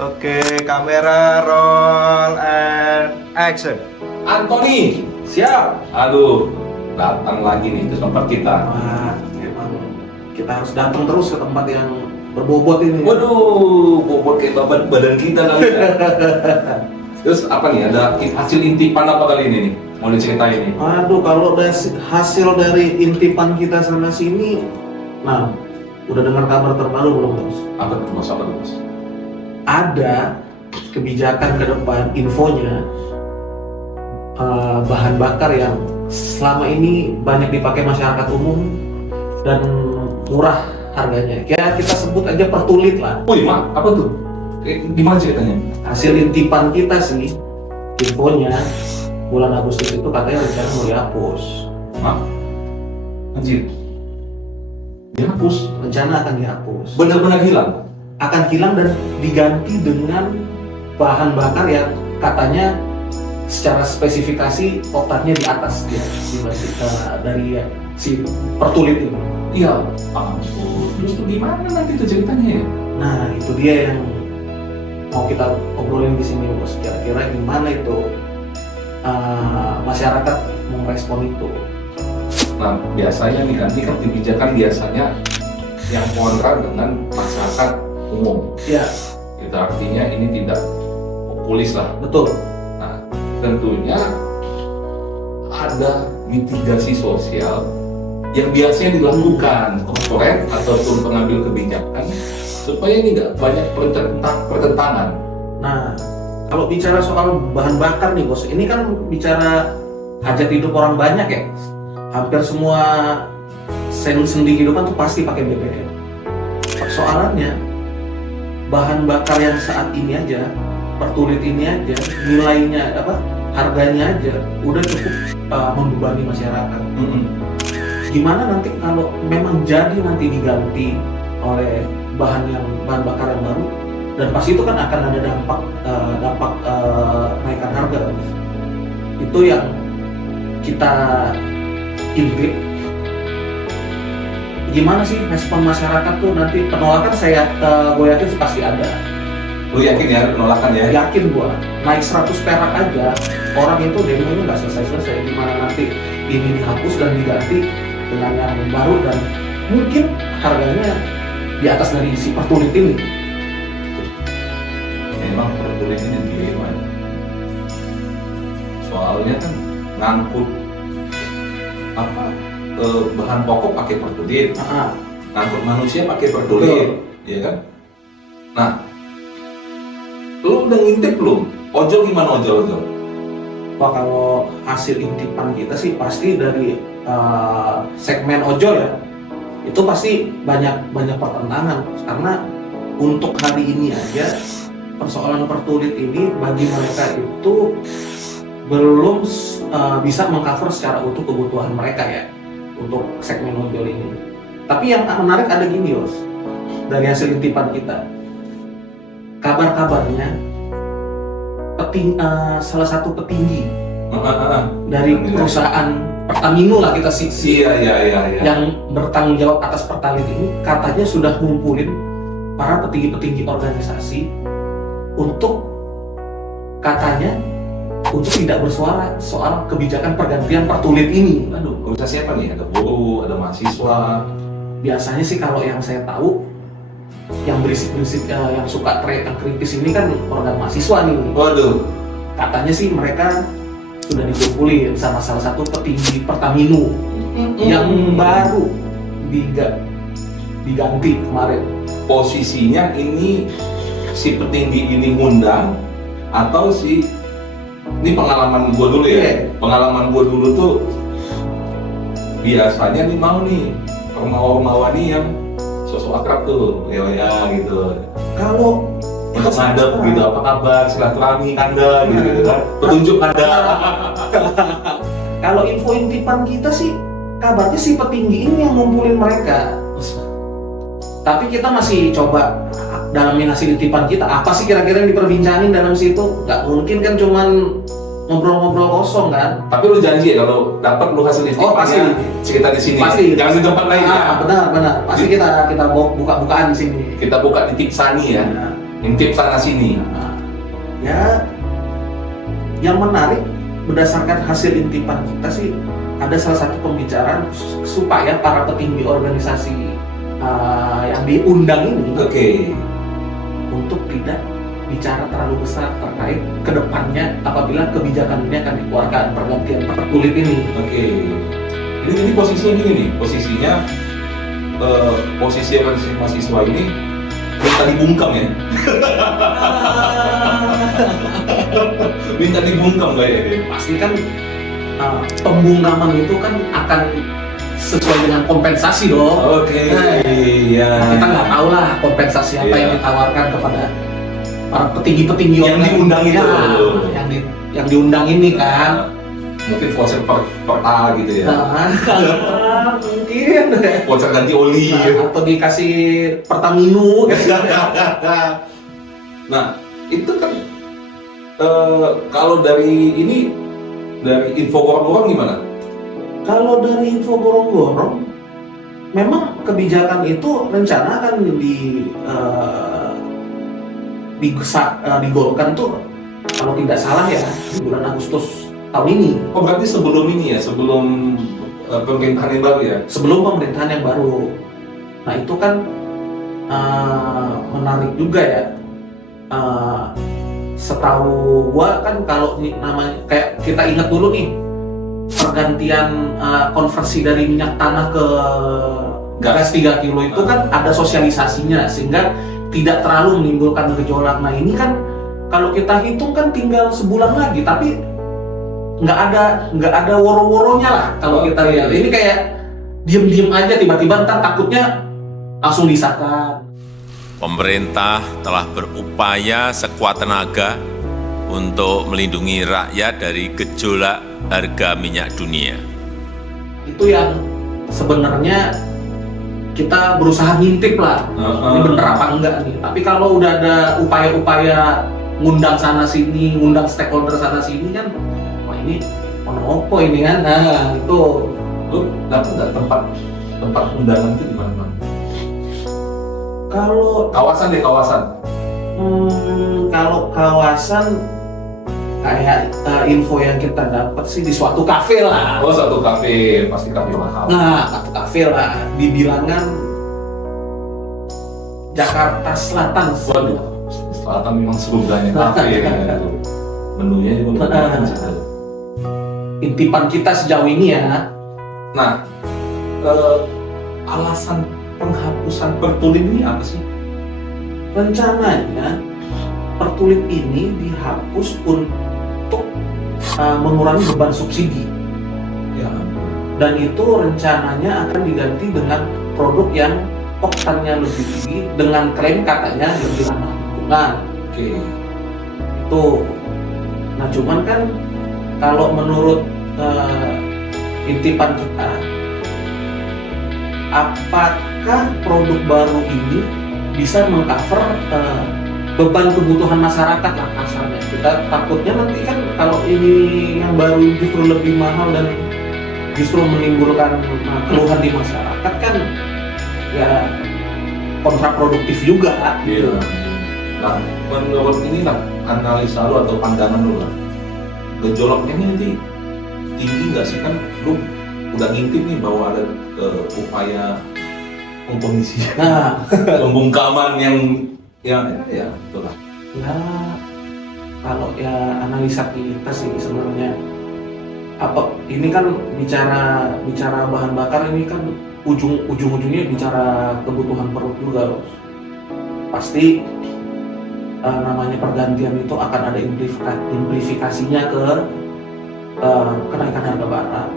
Oke, kamera roll and action. Anthony, Siap. aduh, datang lagi nih ke tempat kita. Wah, emang kita harus datang terus ke tempat yang berbobot ini. Waduh, bobot kayak badan kita kali ya. Terus apa nih? Ada hasil intipan apa kali ini nih? Mau diceritain nih? Aduh, kalau hasil dari intipan kita sana sini, nah, udah dengar kabar terbaru belum, Bos? Apa tuh bos? Apa tuh bos? Ada kebijakan ke depan infonya, bahan bakar yang selama ini banyak dipakai masyarakat umum dan murah harganya. Ya kita sebut aja pertulit lah. Wih, mak, apa tuh? Gimana ceritanya? Hasil intipan kita sih, infonya bulan Agustus itu katanya rencana mau dihapus. Mak, anjir, dihapus? Rencana akan dihapus. Benar-benar hilang? Akan hilang dan diganti dengan bahan bakar yang katanya secara spesifikasi oktannya di atas dia dari si pertulit ini. Iya. Ampun. Terus tuh gimana nanti tuh ceritanya ya? Nah, itu dia yang mau kita obrolin di sini, Bos. Kira-kira gimana itu masyarakat merespon itu? Nah, biasanya nih kan kebijakan biasanya yang kontra dengan masyarakat umum. Ya, Itu artinya ini tidak populis lah. betul. Nah, tentunya ada mitigasi sosial yang biasanya dilakukan korporat ataupun pengambil kebijakan supaya ini nggak banyak pertentangan. Nah, kalau bicara soal bahan bakar nih, Bos, ini kan bicara hajat hidup orang banyak ya. Hampir semua sendi kehidupan tuh pasti pakai BBM. Persoalannya, bahan bakar yang saat ini aja, pertulit ini aja, nilainya harganya aja udah cukup membebani masyarakat. Gimana nanti kalau memang jadi nanti diganti oleh bahan bakar yang baru, dan pasti itu kan akan ada dampak kenaikan harga. Itu yang kita intip. Gimana sih respon masyarakat tuh nanti? Penolakan gue yakin sih pasti ada. Lu yakin ya ada penolakan ya? Yakin gue, naik 100 perak aja orang itu demonya nggak selesai. Gimana nanti ini dihapus dan diganti dengan yang baru dan mungkin harganya di atas dari si pertulit ini. Memang pertulit ini dilema. Soalnya kan ngangkut bahan pokok pakai pertulit, ngangkut manusia pakai pertulit, ya kan? Nah, lu udah ngintip belum? Ojol gimana ojol? Wah, kalau hasil intipan kita sih pasti dari segmen ojol ya, itu pasti banyak pertentangan karena untuk hari ini aja persoalan pertulit ini bagi mereka itu belum bisa mengcover secara utuh kebutuhan mereka ya untuk segmen ojol ini. Tapi yang menarik ada gini, Bos, dari hasil intipan kita, kabarnya salah satu petinggi dari perusahaan Pertamino lah kita sih, yang bertanggung jawab atas pertalit ini katanya sudah ngumpulin para petinggi organisasi untuk tidak bersuara soal kebijakan pergantian pertulit ini. Aduh, organisasi apa nih? Ada buruh, ada mahasiswa. Biasanya sih kalau yang saya tahu, yang berisik-berisik, yang suka teriak kritis ini kan organ mahasiswa nih. Waduh. Katanya sih mereka sudah dikumpulin sama salah satu petinggi Pertamino yang baru diganti kemarin. Posisinya ini si petinggi ini ngundang atau ini pengalaman gue dulu ya. Pengalaman gue dulu tuh biasanya nih mau nih ormawa nih yang sosok akrab tuh, ya gitu. Kalau untuk ngadep gitu, apa kabar, silaturahmi Anda gitu kan, petunjuk Anda. Kalau info intipan kita sih kabarnya si petinggi ini yang ngumpulin mereka. Tapi kita masih coba dalamin hasil intipan kita, apa sih kira-kira yang diperbincangin dalam situ. Nggak mungkin kan cuman ngobrol-ngobrol kosong kan. Tapi lu janji ya kalau dapat lu hasil Oh, pasti. sekitar di sini. Pasti. Jangan di tempat lain ya. Benar. Pasti kita buka-bukaan di sini. Kita buka di tip Sani ya. Nah, Intip sana sini. ya, yang menarik berdasarkan hasil intipan kita sih ada salah satu pembicaraan supaya para petinggi organisasi yang diundang ini Oke. untuk tidak bicara terlalu besar terkait kedepannya apabila kebijakan ini akan dikeluarkan pergantian perkulit ini. Oke. Ini posisinya gini nih. Posisi mahasiswa ini minta dibungkam ya. Minta dibungkam kayaknya. Pasti kan pembungkaman itu kan akan sesuai dengan kompensasi dong. Oke. Nah, Ya. kita nggak tahu lah kompensasi apa yang ditawarkan kepada para petinggi-petinggi Yang diundang itu. yang diundang ini kan. Mungkin voucher per A gitu ya. Mungkin Voucher ganti oli. atau dikasih Pertamino gitu. Nah, itu kan kalau dari info gorong-gorong gimana? Kalau dari info gorong-gorong, memang kebijakan itu rencana akan digolkan tuh kalau tidak salah ya di bulan Agustus tahun ini. Oh, berarti sebelum ini ya, sebelum pemerintahan yang baru ya? Sebelum pemerintahan yang baru. Nah itu kan menarik juga ya. Setahu gua kan kalau namanya kayak kita ingat dulu nih pergantian konversi dari minyak tanah ke gas 3 kilo itu kan ada sosialisasinya sehingga tidak terlalu menimbulkan gejolak. Nah ini kan kalau kita hitung kan tinggal sebulan lagi, tapi nggak ada woro-woronya lah kalau kita lihat. Ini kayak diem-diem aja tiba-tiba ntar takutnya langsung disahkan. Pemerintah telah berupaya sekuat tenaga untuk melindungi rakyat dari gejolak harga minyak dunia. Itu yang sebenarnya kita berusaha ngintip lah, ini bener apa enggak nih. Tapi kalau udah ada upaya-upaya ngundang sana sini, ngundang stakeholder sana sini kan, wah ini monopo ini kan. Nah itu Lu dapat nggak tempat undangan itu di mana? kalau Kawasan. kalau kawasan kayak info yang kita dapat sih di suatu kafe lah. Oh, satu kafe, pasti kafe mahal. Nah, satu kafe lah di bilangan Jakarta Selatan. Waduh, selatan memang surganya kafe ya. Menunya juga macam-macam sih. Intipan kita sejauh ini ya. Nah, alasan penghapusan pertulit ini apa sih? Rencananya pertulit ini dihapus untuk mengurangi beban subsidi. Ya, Dan itu rencananya akan diganti dengan produk yang oktannya lebih tinggi dengan klaim katanya lebih ramah lingkungan. oke. Itu. Nah cuman kan kalau menurut intipan kita, apakah produk baru ini bisa mengcover beban kebutuhan masyarakat lah kasarnya. Kita takutnya nanti kan kalau ini yang baru justru lebih mahal dan justru menimbulkan keluhan di masyarakat kan ya kontraproduktif juga. Iya. Nah, menurut ini lah analisa lu atau pandangan lu lah, gejolaknya ini nanti tinggi nggak sih? Kan lu udah ngintip nih bahwa ada upaya pengkondisian, pembungkaman yang ya itulah. Ya kalau ya analisa kita sih sebenarnya apa ini kan bicara bahan bakar ini kan ujung-ujungnya bicara kebutuhan perut juga, Ros. Pasti namanya pergantian itu akan ada implifikasinya ke kenaikan harga barang.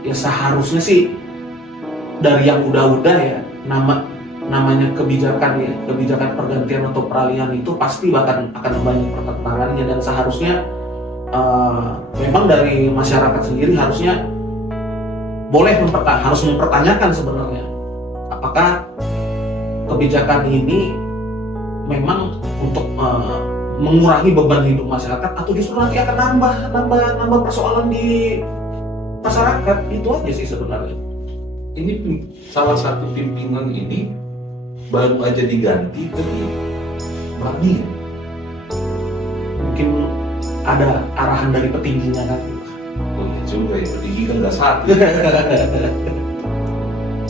Ya seharusnya sih dari yang udah-udah ya namanya kebijakan pergantian atau peralihan itu pasti akan banyak pertentangannya, dan seharusnya memang dari masyarakat sendiri harusnya harus mempertanyakan sebenarnya apakah kebijakan ini memang untuk mengurangi beban hidup masyarakat atau justru nanti akan nambah persoalan di masyarakat. Itu aja sih sebenarnya. Ini salah satu pimpinan ini baru aja diganti tapi berani ya? Mungkin ada arahan dari petingginya kan. Oh iya juga ya, petinggi kan nggak satu.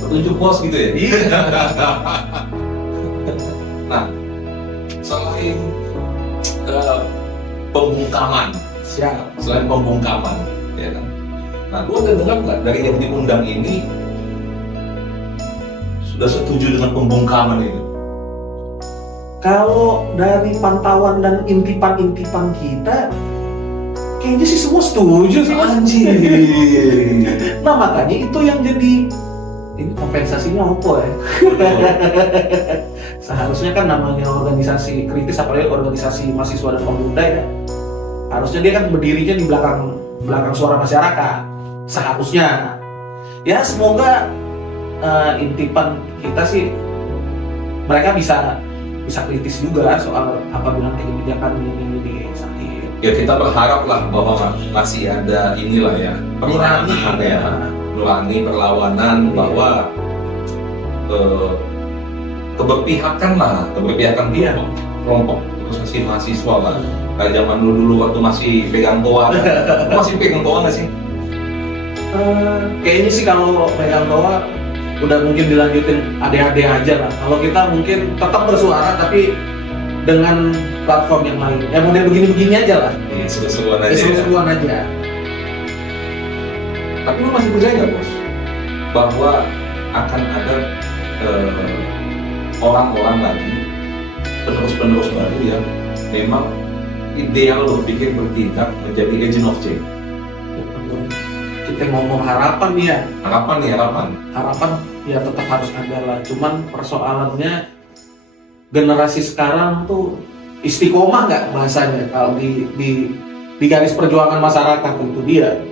Petunjuk bos gitu ya? Iya. Nah, selain pembungkaman, Siap. selain pembungkaman, ya kan? Nah, lu ada dengar nggak dari yang diundang ini sudah setuju dengan pembungkaman itu? Kalau dari pantauan dan intipan-intipan kita, kayaknya sih semua setuju sih Mas. Anjir. Nah makanya itu yang jadi ini kompensasinya apa ya? Seharusnya kan namanya organisasi kritis, apalagi organisasi mahasiswa dan pemuda ya, harusnya dia kan berdirinya di belakang suara masyarakat. Seharusnya ya semoga intipan kita sih mereka bisa kritis juga soal apabila kebijakan ini disahkan. Ya kita berharap lah bahwa masih ada inilah ya perlawanan ya, menurangi perlawanan bahwa keberpihakan Iya. kelompok organisasi mahasiswa lah. Kayak zaman dulu waktu masih pegang toa, kan? Lu masih pegang toa nggak sih? Kayaknya sih kalau pegang toa udah mungkin dilanjutin adik-adik aja lah. Kalau kita mungkin tetap bersuara tapi dengan platform yang lain. Ya model begini-begini aja lah. Iya, seru-seruan aja. Seru-seruan aja. Tapi lu masih percaya nggak bos bahwa akan ada orang-orang lagi penerus-penerus baru yang memang ideal berpikir bertindak menjadi agent of change? Kita ngomong harapan nih ya. Harapan. Ya tetap harus ada lah. Cuman persoalannya generasi sekarang tuh istiqomah nggak bahasanya kalau di garis perjuangan masyarakat itu dia.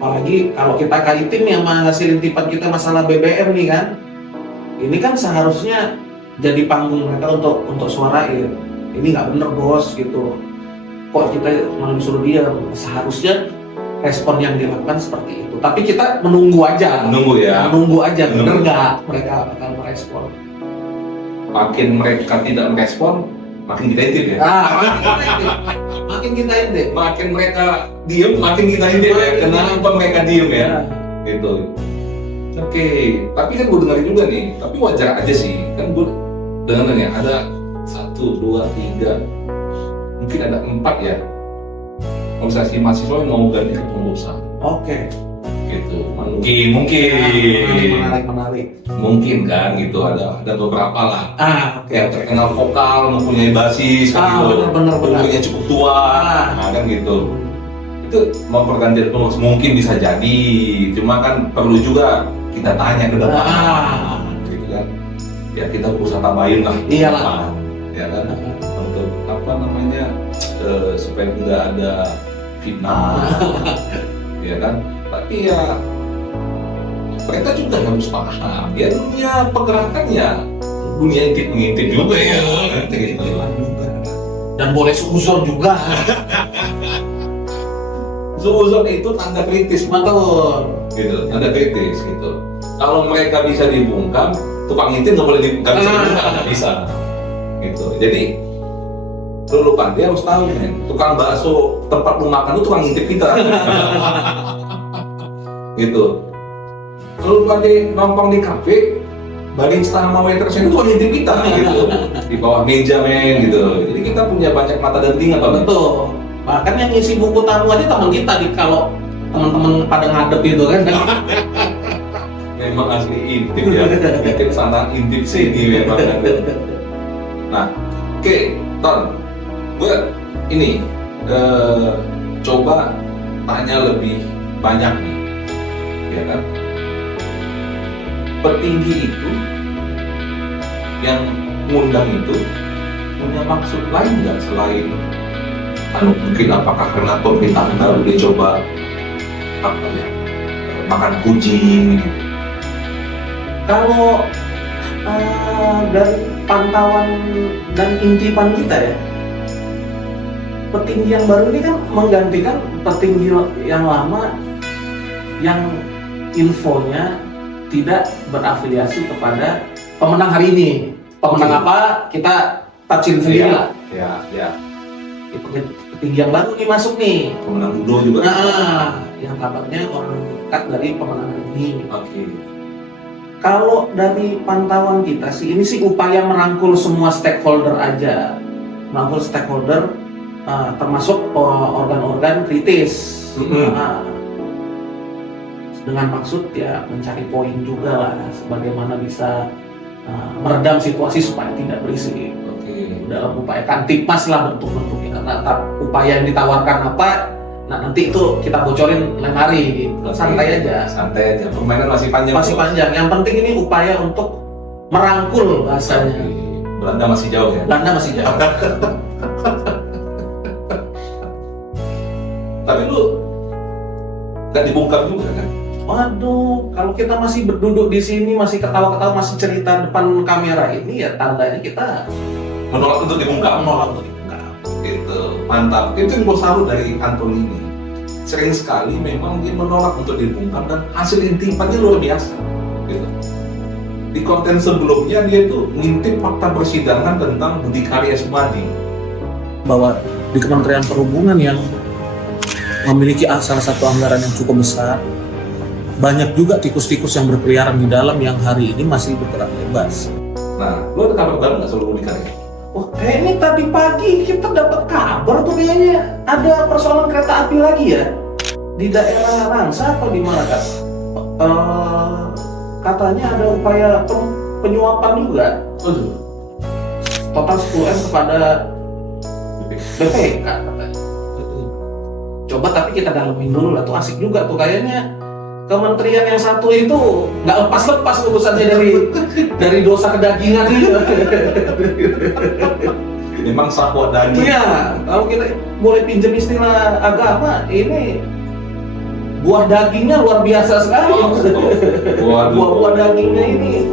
Apalagi kalau kita kaitin yang hasil intipan kita masalah BBM nih kan. Ini kan seharusnya jadi panggung mereka untuk suarain. Ini nggak bener bos gitu. Kok kita malah disuruh dia? Seharusnya respon yang dilakukan seperti itu. Tapi kita menunggu aja. Menunggu aja. Bener nggak mereka bakal merespon? Makin mereka tidak merespon, makin kita intip ya. Makin kita intip. Makin mereka diem, makin kita intip ya. Kenapa mereka diem ya? Gitu. Oke, tapi kan gue dengar juga nih. Tapi wajar aja sih. Kan gue dengar nih ada 1, 2, 3, mungkin ada 4 ya. Organisasi mahasiswa yang mau ganti kepengurusan. Oke. Gitu. Mungkin. Menarik. Mungkin kan gitu ada beberapa lah. Oke. Yang terkenal vokal, mempunyai basis, kan gitu. Benar. Umurnya cukup tua, nah kan gitu. Itu mau pergantian pengurus mungkin bisa jadi, cuma kan perlu juga kita tanya ke depan, gitu kan. Ya kita berusaha tambahin lah. Iyalah. Ya kan. Untuk apa namanya supaya nggak ada fitnah, ya kan. Tapi ya mereka juga harus paham. Ya dunia pergerakan ya dunia ngintip juga ya. Gitu. Dan boleh suzon juga. Suzon itu tanda kritis, Betul. gitu. Tanda kritis gitu. Kalau mereka bisa dibungkam, tukang ngintip nggak bisa dibungkam, nggak bisa. Gitu. Jadi lu lupa, dia harus tahu men, tukang bakso tempat lu makan itu tukang ngintip kita. Gitu. Kalau lu pada nongkrong di kafe, banding setengah meter itu tukang ngintip kita, gitu. Di bawah meja men, gitu. Jadi kita punya banyak mata dan telinga, Betul. Bahkan yang ngisi buku tamu aja teman kita kalau teman-teman pada ngadep gitu kan. Memang asli intip ya, intip sana, intip sini memang. Nah, oke, Ton, gue ini coba tanya lebih banyak nih, ya kan? Petinggi itu yang ngundang itu punya maksud lain nggak selain mungkin apakah karena pemerintahan baru dia coba apa ya makan kucing? Kalau dari pantauan dan intipan kita ya, petinggi yang baru ini kan menggantikan petinggi yang lama yang infonya tidak berafiliasi kepada pemenang hari ini. Pemenang apa kita tafsir sendiri lah. Ya. Petinggi yang baru nih masuk nih. Pemenang Udo juga. Nah, yang kabarnya orang dekat dari pemenang hari ini. Oke. Kalau dari pantauan kita sih, ini sih upaya merangkul semua stakeholder aja. Merangkul stakeholder, termasuk organ-organ kritis. Dengan maksud ya mencari poin juga lah, sebagaimana bisa meredam situasi supaya tidak berisik. Dalam upaya Kamtipmas lah bentuk-bentuknya. Nah, upaya yang ditawarkan apa? Nah, nanti itu kita bocorin lain hari. Santai aja. Santai aja. Permainan masih panjang. Masih panjang. Yang penting ini upaya untuk merangkul bahasanya. Belanda masih jauh ya. Belanda masih jauh. Tapi lu nggak dibungkam juga kan? Waduh, kalau kita masih berduduk di sini, masih ketawa-ketawa, masih cerita depan kamera ini, ya tandanya kita Menolak untuk dibungkam. menolak untuk dibungkam. Itu mantap. Itu yang gue salut dari Anthony ini. Sering sekali memang dia menolak untuk dibungkam dan hasil intipannya luar biasa. Gitu. Di konten sebelumnya dia tuh ngintip fakta persidangan tentang Budi Karya Sumadi. Bahwa di Kementerian Perhubungan yang memiliki salah satu anggaran yang cukup besar, banyak juga tikus-tikus yang berkeliaran di dalam yang hari ini masih bergerak bebas. Nah, lu ada kabar baru nggak soal Budi Karya? Wah, kayaknya tadi pagi kita dapat kabar tuh kayaknya ada persoalan kereta api lagi ya di daerah Rangsa atau di mana kan? Katanya ada upaya penyuapan juga. Total 10M kepada BPK katanya. Coba tapi kita dalamin dulu lah, tuh asik juga tuh kayaknya. Kementerian yang satu itu nggak lepas-lepas urusannya dari dosa kedagingan itu. Memang sahwat daging. Iya, kalau kita boleh pinjam istilah agama, ini buah dagingnya luar biasa sekali. Buah dagingnya ini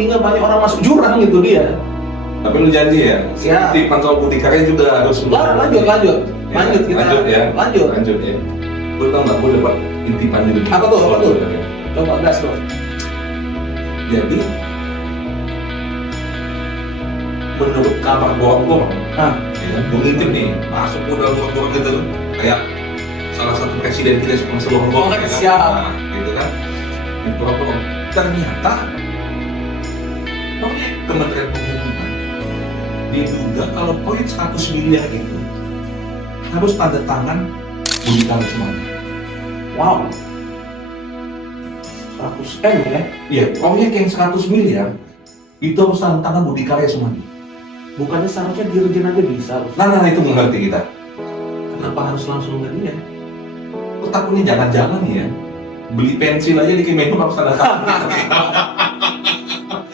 hingga banyak orang masuk jurang gitu dia. Tapi lu janji ya? Siap. Tipan soal Budi Karya juga harus Lanjut kita. Lanjut ya. Gue tau nggak, gue dapat intipan juga. Apa tuh? Coba gas tuh. Jadi menurut kabar gorong-gorong, ya, gue ngintip nih, masuk udah gorong-gorong gitu, kayak salah satu presiden kita suka masuk gorong-gorong. Oh, siap. Nah, gitu kan? Di gorong-gorong. Ternyata proyek Kementerian Perhubungan diduga kalau proyek 100 miliar itu harus tanda tangan Budi Karya Sumadi. Wow. 100M ya? Iya, proyek yang 100 miliar itu harus tanda tangan Budi Karya Sumadi. Bukannya seharusnya dirjen aja bisa? Nah, itu mengerti kita. Kenapa harus langsung ke dia? Aku takutnya jangan-jangan ya, beli pensil aja di Kemenhub harus tanda tangan.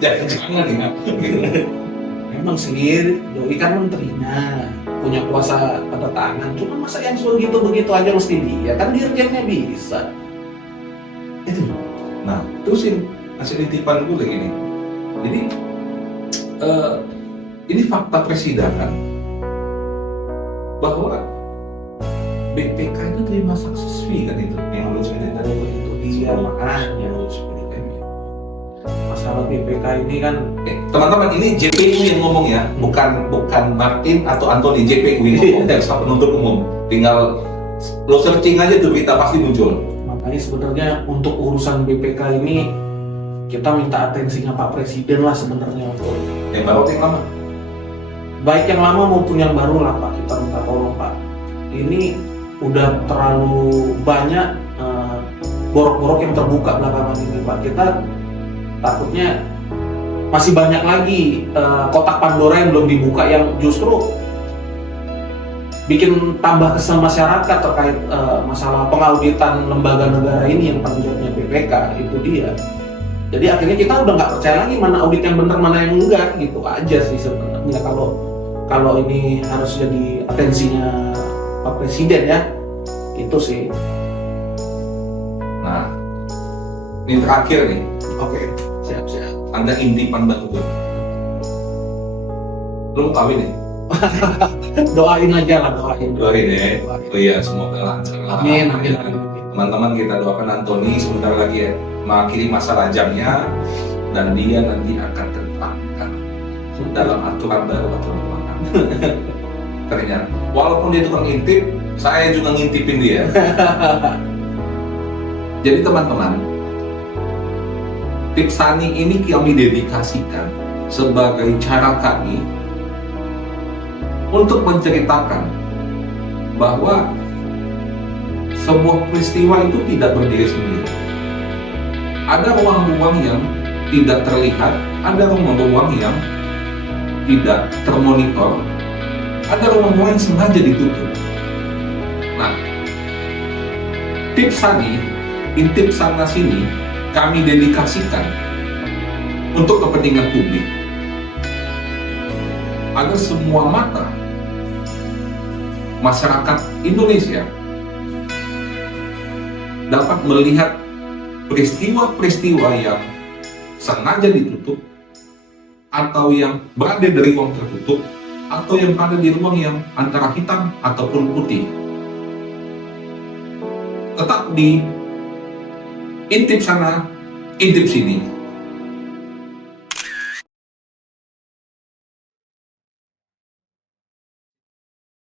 Jangan-jangan ya. Gitu. Memang sendiri, Doi kan menterinya, punya kuasa tanda tangan. Cuma masa yang suruh gitu-begitu aja mesti dia? Kan dirjennya bisa. Itu. Nah, terusin hasil intipan gue kayak gini. Jadi, ini fakta persidangan bahwa BPK itu terima sukses fee kan itu yang lu ceritain tadi. Itu dia makanya. Masalah BPK ini kan, Teman-teman, ini JPU yang ngomong ya, bukan Martin atau Anthony. JPU yang ngomong, jaksa penuntut umum. Tinggal lo searching aja tuh, berita pasti muncul. makanya sebenarnya untuk urusan BPK ini kita minta atensinya Pak Presiden lah sebenarnya untuk Yang baru atau yang lama? baik yang lama maupun yang baru lah Pak, kita minta tolong Pak. Ini udah terlalu banyak borok-borok yang terbuka belakangan ini Pak. Kita takutnya masih banyak lagi kotak Pandora yang belum dibuka yang justru bikin tambah kesel masyarakat terkait masalah pengauditan lembaga negara ini yang tanggung jawabnya BPK, itu dia. Jadi akhirnya kita udah nggak percaya lagi mana audit yang benar mana yang enggak, gitu aja sih sebenarnya. Kalau ini harus jadi atensinya Pak Presiden ya, itu sih. Nah, ini terakhir nih. Oke, siap. Ada intipan baru gue. Lo mau kawin nih? Doain aja lah, doain. Doain ya. Oh iya, semoga lancar lah. Amin, amin, Ya. amin. Teman-teman, kita doakan Anthony sebentar lagi ya, mengakhiri masa rajamnya, dan dia nanti akan tertangkap dalam aturan baru atau aturan. Ternyata, walaupun dia tukang ngintip, saya juga ngintipin dia. Jadi teman-teman, Tipsani ini kami dedikasikan sebagai cara kami untuk menceritakan bahwa sebuah peristiwa itu tidak berdiri sendiri. Ada ruang-ruang yang tidak terlihat, ada ruang-ruang yang tidak termonitor, ada ruang-ruang yang sengaja ditutup. Nah, Tipsani, intip sana sini, kami dedikasikan untuk kepentingan publik, agar semua mata masyarakat Indonesia dapat melihat peristiwa-peristiwa yang sengaja ditutup, atau yang berada dari ruang tertutup, atau yang berada di ruang yang antara hitam ataupun putih. Tetap di intip sana, intip sini.